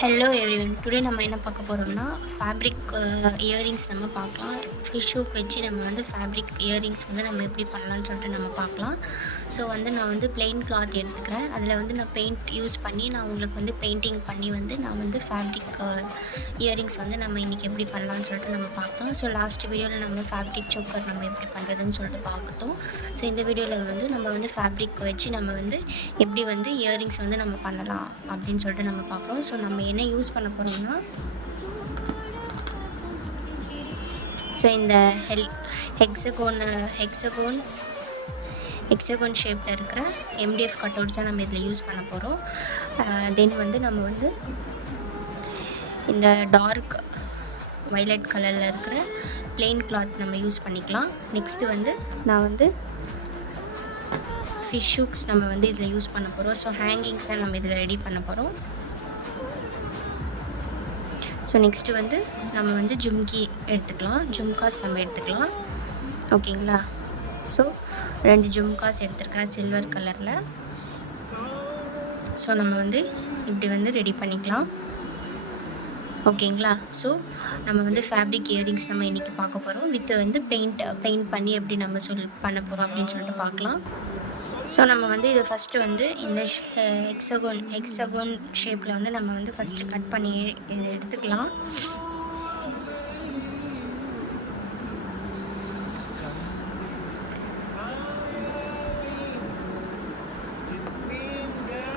Hello everyone, today நம்ம என்ன பார்க்க போகிறோம்னா ஃபேப்ரிக் இயரிங்ஸ் நம்ம பார்க்கலாம். ஃபிஷ் ஹூக் வச்சு நம்ம வந்து ஃபேப்ரிக் இயரிங்ஸ் வந்து நம்ம எப்படி பண்ணலான்னு சொல்லிட்டு நம்ம பார்க்கலாம். ஸோ வந்து நான் வந்து பிளெயின் கிளாத் எடுத்துக்கிறேன். அதில் வந்து நான் பெயிண்ட் யூஸ் பண்ணி நான் உங்களுக்கு வந்து பெயிண்டிங் பண்ணி வந்து நான் வந்து ஃபேப்ரிக் இயரிங்ஸ் வந்து நம்ம இன்றைக்கி எப்படி பண்ணலான்னு சொல்லிட்டு நம்ம பார்க்கலாம். ஸோ லாஸ்ட் வீடியோவில் நம்ம ஃபேப்ரிக் சோக்கர் நம்ம எப்படி பண்ணுறதுன்னு சொல்லிட்டு பார்த்தோம். ஸோ இந்த வீடியோவில் வந்து நம்ம வந்து ஃபேப்ரிக் வச்சு நம்ம வந்து எப்படி வந்து இயரிங்ஸ் வந்து நம்ம பண்ணலாம் அப்படின்னு சொல்லிட்டு நம்ம பார்க்குறோம். ஸோ நம்ம என்ன யூஸ் பண்ண போகிறோம்னா, ஸோ இந்த ஹெக்ஸகோன் ஷேப்பில் இருக்கிற எம்டிஎஃப் கட்அவுட்ஸ் தான் நம்ம இதில் யூஸ் பண்ண போகிறோம். தென் வந்து நம்ம வந்து இந்த டார்க் வைலட் கலரில் இருக்கிற பிளெயின் கிளாத் நம்ம யூஸ் பண்ணிக்கலாம். நெக்ஸ்ட்டு வந்து நான் வந்து ஃபிஷ் ஹூக்ஸ் நம்ம வந்து இதில் யூஸ் பண்ண போகிறோம். ஸோ ஹேங்கிங்ஸ் தான் நம்ம இதில் ரெடி பண்ண போகிறோம். ஸோ நெக்ஸ்ட்டு வந்து நம்ம வந்து ஜும்கி எடுத்துக்கலாம், ஜும்காஸ் நம்ம எடுத்துக்கலாம். ஓகேங்களா? ஸோ 2 ஜும்காஸ் எடுத்துருக்கிறேன் சில்வர் கலரில். ஸோ நம்ம வந்து இப்படி வந்து ரெடி பண்ணிக்கலாம். ஓகேங்களா? ஸோ நம்ம வந்து ஃபேப்ரிக் இயரிங்ஸ் நம்ம இன்றைக்கி பார்க்க போகிறோம். வித் வந்து பெயிண்ட் பண்ணி எப்படி நம்ம பண்ண போகிறோம் அப்படின்னு சொல்லிட்டு பார்க்கலாம். ஸோ நம்ம வந்து இதை ஃபஸ்ட்டு வந்து இந்த ஹெக்ஸகோன் ஷேப்பில் வந்து நம்ம வந்து ஃபஸ்ட்டு கட் பண்ணி இதை எடுத்துக்கலாம்.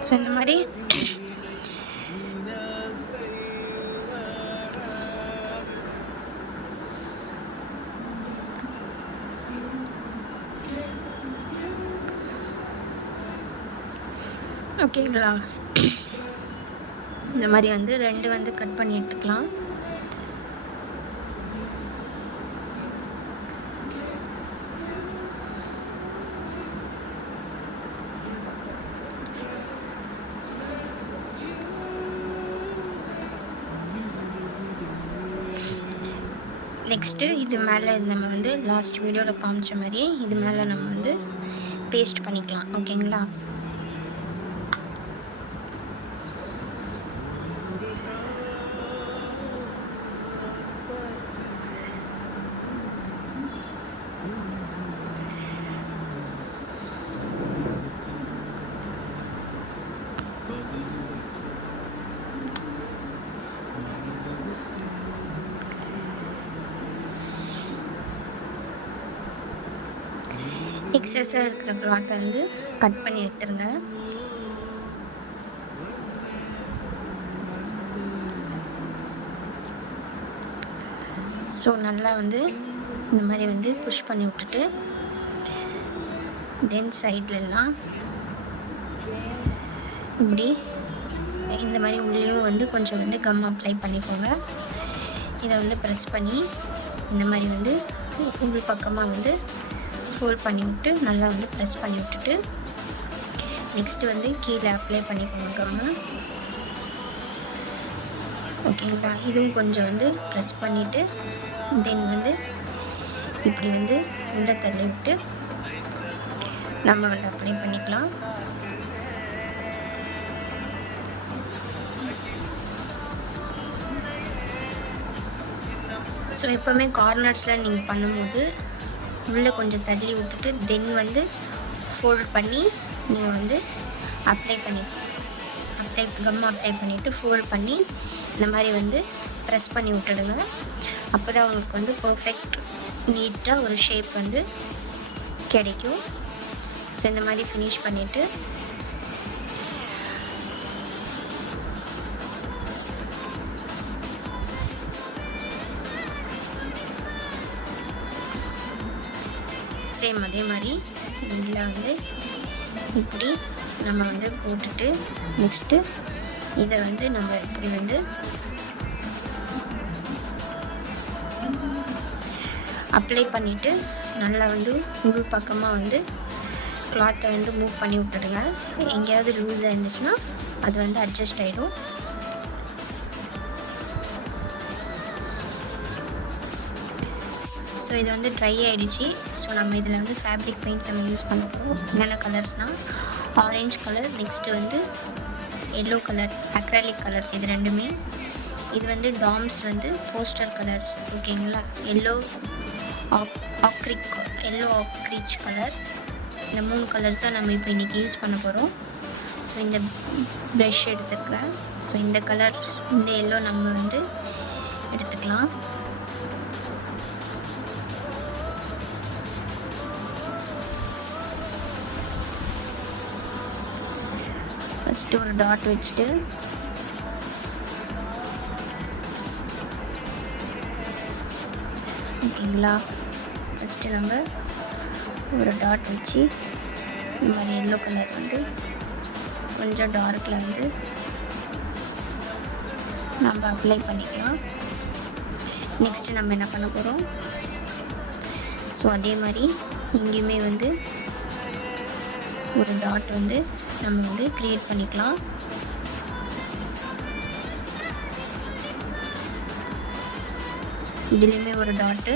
ஸோ இந்த மாதிரி ஓகேங்களா? இந்த மாதிரி வந்து 2 வந்து கட் பண்ணி எடுத்துக்கலாம். நெக்ஸ்ட்டு இது மேலே நம்ம வந்து லாஸ்ட் வீடியோவில் காமிச்ச மாதிரியே இது மேலே நம்ம வந்து பேஸ்ட் பண்ணிக்கலாம். ஓகேங்களா? எக்ஸஸாக இருக்கிற கிளாத்தை வந்து கட் பண்ணி எடுத்துருங்க. ஸோ நல்லா வந்து இந்த மாதிரி வந்து புஷ் பண்ணி விட்டுட்டு தென் சைட்லலாம் இப்படி இந்த மாதிரி உள்ளேயும் வந்து கொஞ்சம் வந்து கம் அப்ளை பண்ணிக்கோங்க. இதை வந்து ப்ரெஸ் பண்ணி இந்த மாதிரி வந்து உள் பக்கமாக வந்து ஃபோல்ட் பண்ணி விட்டு நல்லா வந்து ப்ரெஸ் பண்ணி விட்டுட்டு நெக்ஸ்ட்டு வந்து கீழே அப்ளை பண்ணிக்கோங்க கம்மு. ஓகேங்களா? இதுவும் கொஞ்சம் வந்து ப்ரெஸ் பண்ணிவிட்டு தென் வந்து இப்படி வந்து உள்ளே தள்ளி விட்டு நம்ம வந்து அப்ளை பண்ணிக்கலாம். ஸோ எப்போவுமே கார்னர்ஸில் நீங்கள் பண்ணும்போது உள்ளே கொஞ்சம் தள்ளி விட்டுட்டு தென் வந்து ஃபோல்ட் பண்ணி நீங்கள் வந்து கம் அப்ளை பண்ணிவிட்டு ஃபோல்ட் பண்ணி இந்த மாதிரி வந்து ப்ரெஸ் பண்ணி விட்டுடுங்க. அப்போ தான் உங்களுக்கு வந்து பர்ஃபெக்ட் நீட்டாக ஒரு ஷேப் வந்து கிடைக்கும். ஸோ இந்த மாதிரி ஃபினிஷ் பண்ணிவிட்டு அதே மாதிரி உள்ளே வந்து இப்படி நம்ம வந்து போட்டுட்டு நெக்ஸ்ட்டு இதை வந்து நம்ம இப்படி வந்து அப்ளை பண்ணிவிட்டு நல்லா வந்து உள் பக்கமாக வந்து கிளாத்தை வந்து மூவ் பண்ணி விட்டுடுங்க. எங்கேயாவது லூஸாக இருந்துச்சுன்னா அது வந்து அட்ஜஸ்ட் ஆகிடும். ஸோ இது வந்து ட்ரை ஆகிடுச்சு. ஸோ நம்ம இதில் வந்து ஃபேப்ரிக் பெயிண்ட் நம்ம யூஸ் பண்ண போகிறோம். என்னென்ன கலர்ஸ்னால் ஆரஞ்ச் கலர், நெக்ஸ்ட்டு வந்து எல்லோ கலர் அக்ராலிக் கலர்ஸ் இது ரெண்டுமே. இது வந்து டாம்ஸ் வந்து போஸ்டர் கலர்ஸ் ஓகேங்களா. எல்லோ ஆக்ரிச் கலர். இந்த 3 கலர்ஸ் தான் நம்ம இப்போ இன்றைக்கி யூஸ் பண்ண போகிறோம். ஸோ இந்த ப்ரஷ் எடுத்துக்கிறேன். ஸோ இந்த கலர் இந்த எல்லோ நம்ம வந்து எடுத்துக்கலாம். ஃபஸ்ட்டு ஒரு டாட் வச்சுட்டு ஓகேங்களா. ஃபஸ்ட்டு நம்ம ஒரு டாட் வச்சு இந்த மாதிரி எல்லோ கலர் வந்து கொஞ்சம் டார்க்கில் வந்து நம்ம அப்ளை பண்ணிக்கலாம். நெக்ஸ்ட்டு நம்ம என்ன பண்ண போகிறோம், ஸோ அதே மாதிரி இங்கேயுமே வந்து ஒரு டாட் வந்து நம்ம வந்து க்ரியேட் பண்ணிக்கலாம். இதுலேயுமே ஒரு டாட்டு,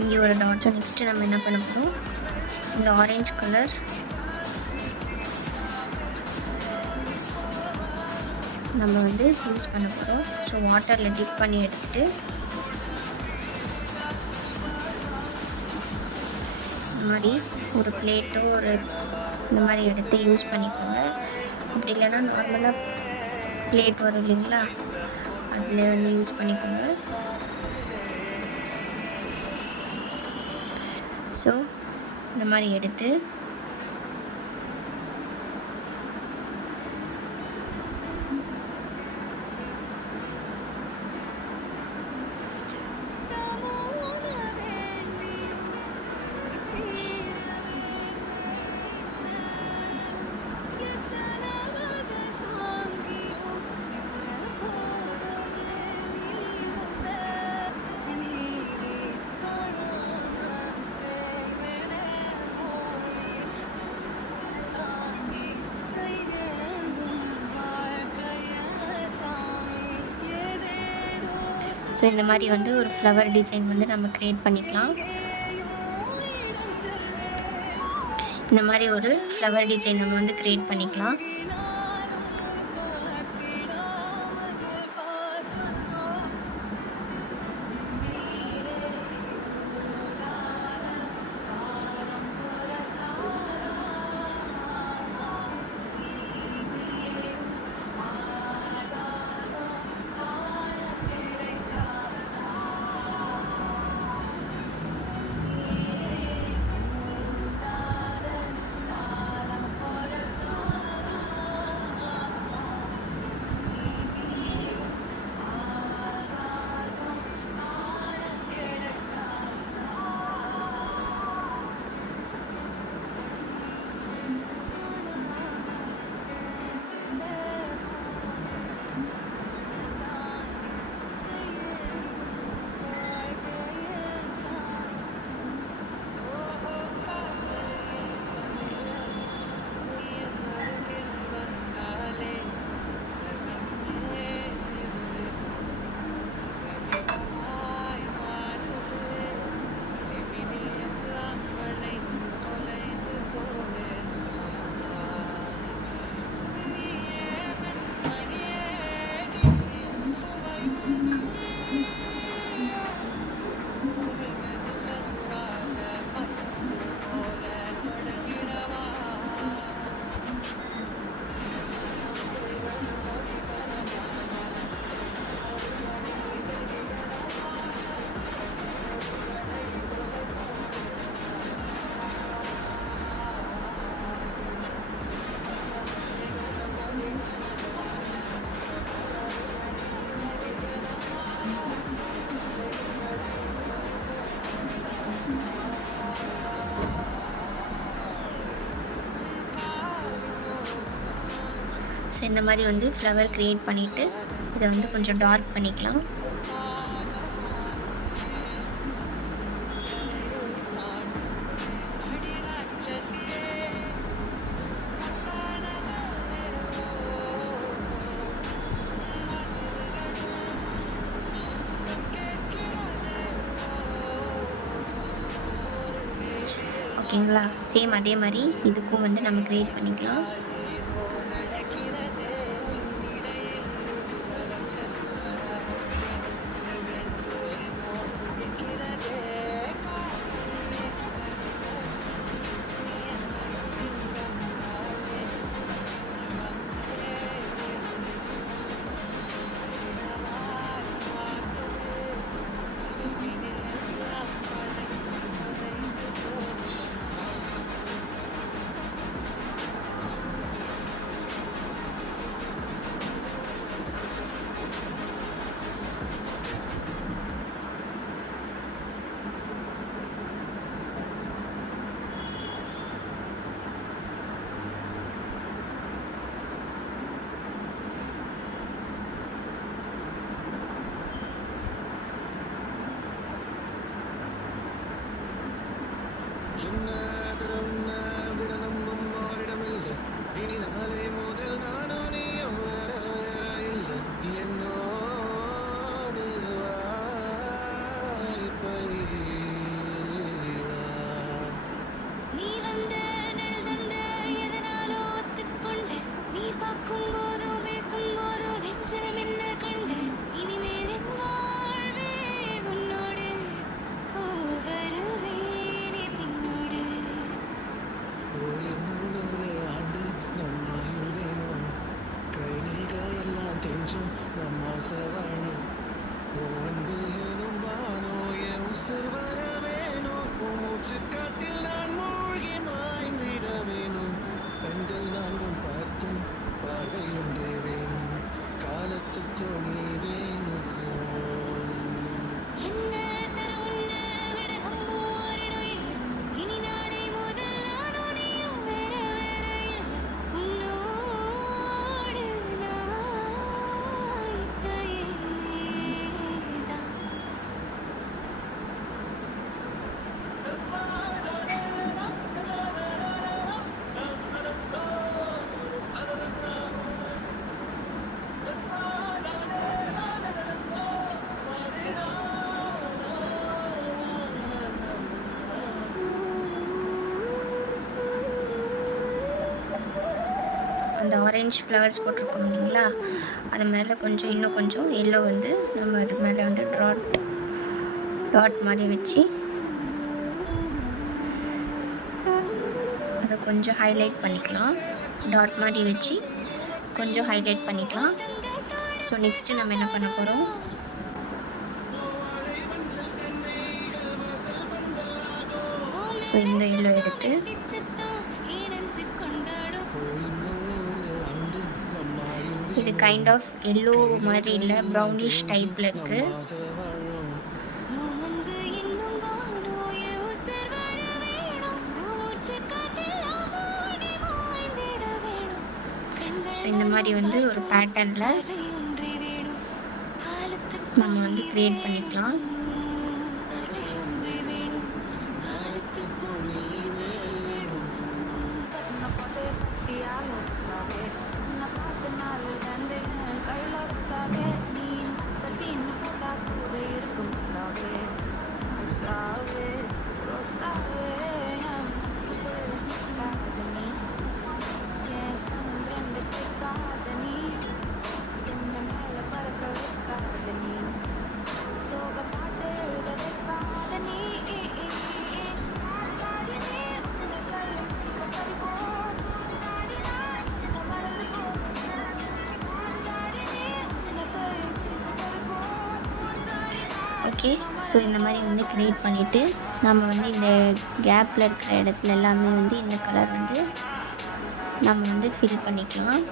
இங்கே ஒரு டாட். ஸோ நெக்ஸ்ட்டு நம்ம என்ன பண்ண போகிறோம், இந்த ஆரஞ்சு கலர் நம்ம வந்து யூஸ் பண்ண போகிறோம். ஸோ வாட்டரில் டிப் பண்ணி எடுத்துகிட்டு இந்த மாதிரி ஒரு பிளேட்டோ இந்த மாதிரி எடுத்து யூஸ் பண்ணிக்கோங்க. அப்படி இல்லைன்னா நார்மலாக பிளேட் வரும் இல்லைங்களா, அதில் வந்து யூஸ் பண்ணிக்கோங்க. ஸோ இந்த மாதிரி எடுத்து ஸோ இந்த மாதிரி வந்து ஒரு ஃப்ளவர் டிசைன் வந்து நம்ம க்ரியேட் பண்ணிக்கலாம். இந்த மாதிரி ஒரு ஃப்ளவர் டிசைன் நம்ம வந்து க்ரியேட் பண்ணிக்கலாம். ஸோ இந்த மாதிரி வந்து ஃப்ளவர் க்ரியேட் பண்ணிவிட்டு இதை வந்து கொஞ்சம் டார்க் பண்ணிக்கலாம். ஓகேங்களா. சேம் அதே மாதிரி இதுக்கும் வந்து நம்ம க்ரியேட் பண்ணிக்கலாம். அந்த ஆரஞ்சு ஃப்ளவர்ஸ் போட்டிருக்கோம் இல்லைங்களா, அது மேலே கொஞ்சம் இன்னும் கொஞ்சம் எல்லோ வந்து நம்ம அது மேலே வந்து டாட் மாதிரி வச்சு அதை கொஞ்சம் ஹைலைட் பண்ணிக்கலாம். டாட் மாதிரி வச்சு கொஞ்சம் ஹைலைட் பண்ணிக்கலாம். ஸோ நெக்ஸ்ட்டு நம்ம என்ன பண்ண போகிறோம், ஸோ இந்த எல்லோ எடுத்து இது கைண்ட் ஆஃப் எல்லோ மாதிரி இல்லை, ப்ரௌனிஷ் டைப்பில் இருக்குது. ஸோ இந்த மாதிரி வந்து ஒரு பேட்டர்னில் நம்ம வந்து க்ரியேட் பண்ணிக்கலாம். ஓகே, ஸோ இந்த மாதிரி வந்து க்ரியேட் பண்ணிவிட்டு நம்ம வந்து இந்த கேப்பில் இருக்கிற இடத்துல எல்லாமே வந்து இந்த கலர் வந்து நம்ம வந்து ஃபில் பண்ணிக்கலாம்.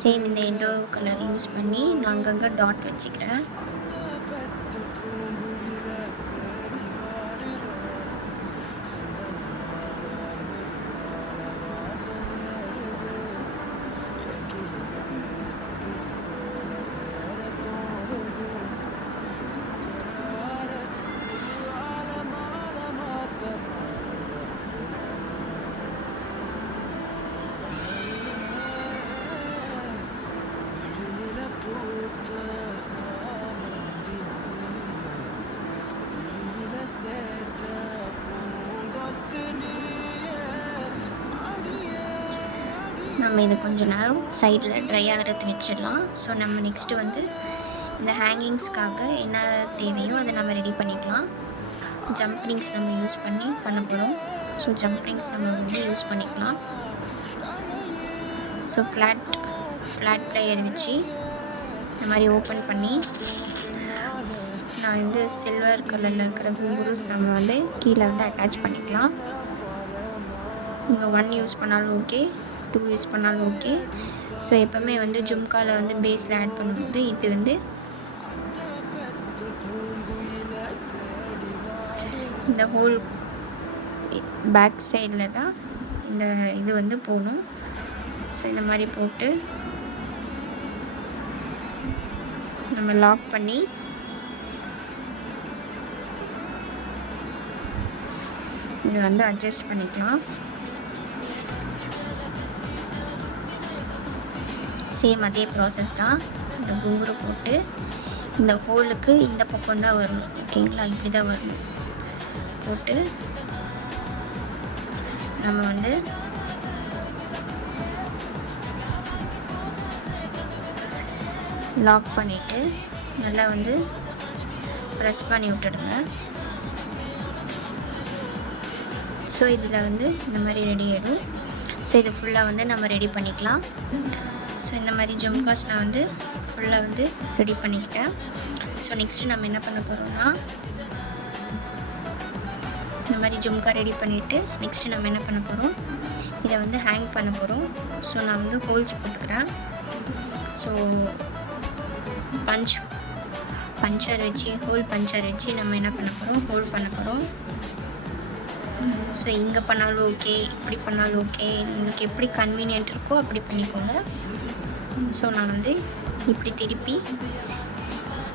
சேம் இந்த எல்லோ கலர் யூஸ் பண்ணி நான் அங்கங்கே டாட் வச்சுக்கிறேன். நம்ம இதை கொஞ்சம் நேரம் சைடில் ட்ரை ஆகிறது வச்சிடலாம். ஸோ நம்ம நெக்ஸ்ட்டு வந்து இந்த ஹேங்கிங்ஸ்க்காக என்ன தேவையோ அதை நம்ம ரெடி பண்ணிக்கலாம். ஜம்ப் ரிங்ஸ் நம்ம யூஸ் பண்ண போகிறோம். ஸோ ஜம்ப் ரிங்ஸ் நம்ம வந்து யூஸ் பண்ணிக்கலாம். ஸோ ஃப்ளாட் ப்ளேயர் வச்சு இந்த மாதிரி ஓப்பன் பண்ணி நான் வந்து சில்வர் கலரில் இருக்கிற குங்குருஸ் நம்ம வந்து கீழே வந்து அட்டாச் பண்ணிக்கலாம். நீங்கள் 1 யூஸ் பண்ணாலும் ஓகே, 2 யூஸ் பண்ணாலும் ஓகே. ஸோ எப்போவுமே வந்து ஜும்காவில் வந்து பேஸில் ஆட் பண்ணும்போது இது வந்து இந்த ஹோல் பேக் சைடில் தான் இந்த இது வந்து போகணும். ஸோ இந்த மாதிரி போட்டு நம்ம லாக் பண்ணி இதை வந்து அட்ஜஸ்ட் பண்ணிக்கலாம். சேம் அதே ப்ராசஸ் தான். இந்த குங்குரு போட்டு இந்த ஹோலுக்கு இந்த பக்கம் தான் வரணும். ஓகேங்களா, இப்படி தான் வரணும். போட்டு நம்ம வந்து லாக் பண்ணிவிட்டு நல்லா வந்து ப்ரெஸ் பண்ணி விட்டுடுங்க. ஸோ இதில் வந்து இந்த மாதிரி ரெடி ஆகிடும். ஸோ இது ஃபுல்லாக வந்து நம்ம ரெடி பண்ணிக்கலாம். ஸோ இந்த மாதிரி ஜும்காஸ் நான் வந்து ஃபுல்லாக வந்து ரெடி பண்ணிக்கிட்டேன். ஸோ நெக்ஸ்ட்டு நம்ம என்ன பண்ண போகிறோம்னா இந்த மாதிரி ஜும்கா ரெடி பண்ணிவிட்டு நெக்ஸ்ட்டு நம்ம என்ன பண்ண போகிறோம், இதை வந்து ஹேங் பண்ண போகிறோம். ஸோ நான் வந்து ஹோல்ஸ் போட்டுக்கிறேன். ஸோ பஞ்சர் வச்சு ஹோல் பஞ்சர் வச்சு நம்ம என்ன பண்ண போகிறோம், ஹோல் பண்ண போகிறோம். ஸோ இங்கே பண்ணாலும் ஓகே, இப்படி பண்ணாலும் ஓகே, உங்களுக்கு எப்படி கன்வீனியன்ட் இருக்கோ அப்படி பண்ணிக்கோங்க. ஸோ நான் வந்து இப்படி திருப்பி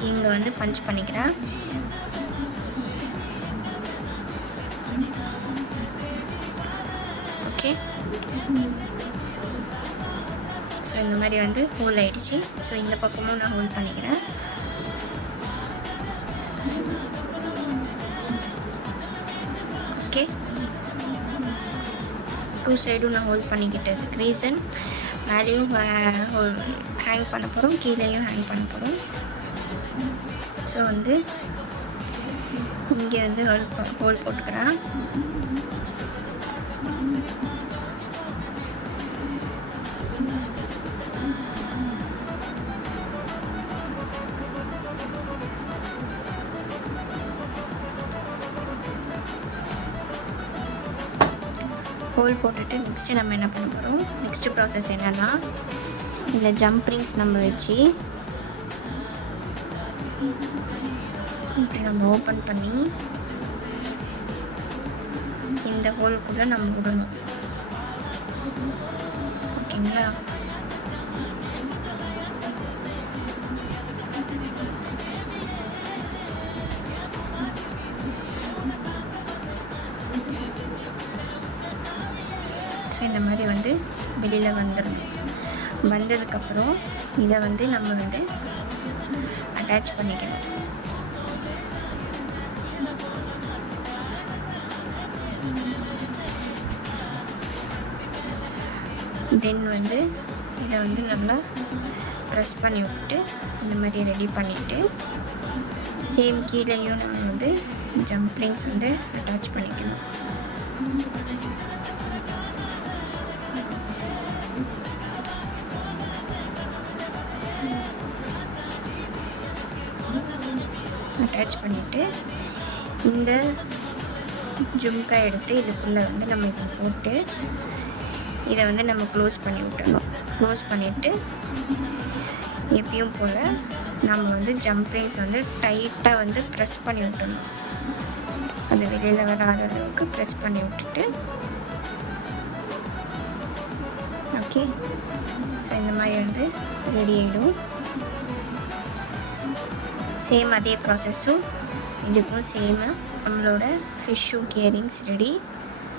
இங்கே வந்து பஞ்ச் பண்ணிக்கிறேன். ஓகே, ஸோ இந்த மாதிரி வந்து ஹோல் ஆகிடுச்சு. ஸோ இந்த பக்கமும் நான் ஹோல் பண்ணிக்கிறேன். ஓகே, 2 சைடும் நான் ஹோல்ட் பண்ணிக்கிட்டதுக்கு ரீசன் மேலேயும் ஹேங் பண்ண போகிறோம், கீழேயும் ஹேங் பண்ண போகிறோம். ஸோ வந்து இங்கே வந்து ஹோல் போட்டுக்கிறேன். ஹோல் போட்டுட்டு நெக்ஸ்ட்டு நம்ம என்ன பண்ண போகிறோம், நெக்ஸ்ட்டு ப்ராசஸ் என்னென்னா இந்த ஜம்ப் ரிங்ஸ் நம்ம வச்சு இப்படி நம்ம ஓப்பன் பண்ணி இந்த ஹோல்குள்ளே நம்ம விடணும். ஓகேங்களா, ஸோ இந்த மாதிரி வந்து வெளியில் வந்துடும். வந்ததுக்கப்புறம் இதை வந்து நம்ம வந்து அட்டாச் பண்ணிக்கணும். தென் வந்து இதை வந்து நல்லா ப்ரெஸ் பண்ணி விட்டு இந்த மாதிரி ரெடி பண்ணிவிட்டு சேம் கீழேயும் நம்ம வந்து ஜம்ப் ரிங்ஸ் வந்து அட்டாச் பண்ணிக்கணும். அட்டாச் பண்ணிவிட்டு இந்த ஜும்கா எடுத்து இதுக்குள்ளே வந்து நம்ம இப்போ போட்டு இதை வந்து நம்ம க்ளோஸ் பண்ணி விட்டுடணும். க்ளோஸ் பண்ணிவிட்டு எப்பயும் போல் நம்ம வந்து ஜம்ப்ரிங்ஸ் வந்து டைட்டாக வந்து ப்ரெஸ் பண்ணி விட்டுடணும். அது வெளியில் வராத அளவுக்கு ப்ரெஸ் பண்ணி விட்டுட்டு ஓகே. ஸோ இந்த மாதிரி வந்து ரெடி ஆகிடும். சேம் அதே ப்ராசஸும் இதுக்கும் சேமு. நம்மளோட fish hook earrings ready.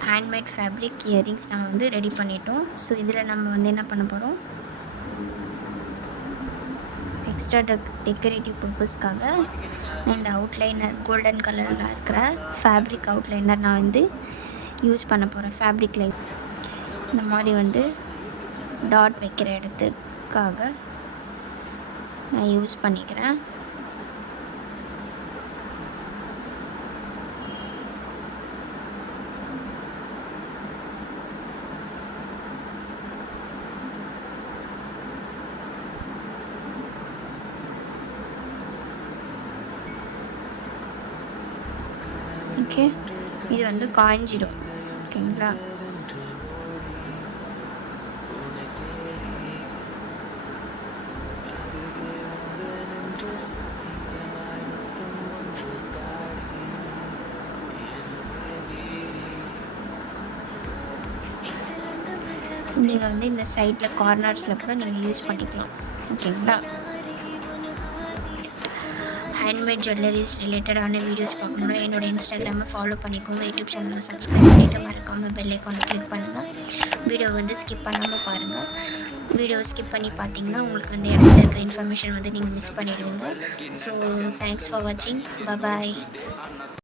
Handmade fabric earrings நம்ம வந்து ரெடி பண்ணிட்டோம். ஸோ இதில் நம்ம வந்து என்ன பண்ண போகிறோம், எக்ஸ்ட்ரா டெக்கரேட்டிவ் பர்பஸ்க்காக இந்த அவுட்லைனர் கோல்டன் கலரில் இருக்கிற ஃபேப்ரிக் அவுட்லைனர் நான் வந்து யூஸ் பண்ண போகிறேன். ஃபேப்ரிக்கில் இந்த மாதிரி வந்து டாட் வைக்கிற இடத்துக்காக நான் யூஸ் பண்ணிக்கிறேன். ஓகே, இது வந்து காய்ஞ்சிடும். ஓகேங்களா? நீங்கள் வந்து இந்த சைடில் கார்னர்ஸில் கூட நீங்கள் யூஸ் பண்ணிக்கலாம். ஓகேங்களா? ஹேண்ட்மேட் ஜுவல்லரிஸ் ரிலேட்டடான வீடியோஸ் பார்க்கணுன்னா என்னோடய இன்ஸ்டாகிராமை ஃபாலோ பண்ணிக்கோங்க. யூடியூப் சேனலை சப்ஸ்கிரைப் பண்ணிவிட்டு மறக்காமல் பெல் ஐக்கானை கிளிக் பண்ணுங்கள். வீடியோ வந்து ஸ்கிப் பண்ணாமல் பாருங்கள். வீடியோ ஸ்கிப் பண்ணி பார்த்தீங்கன்னா உங்களுக்கு அந்த இடத்துல இருக்கிற இன்ஃபர்மேஷன் வந்து நீங்கள் மிஸ் பண்ணிடுவீங்க. ஸோ தேங்க்ஸ் ஃபார் வாட்சிங். பாய்.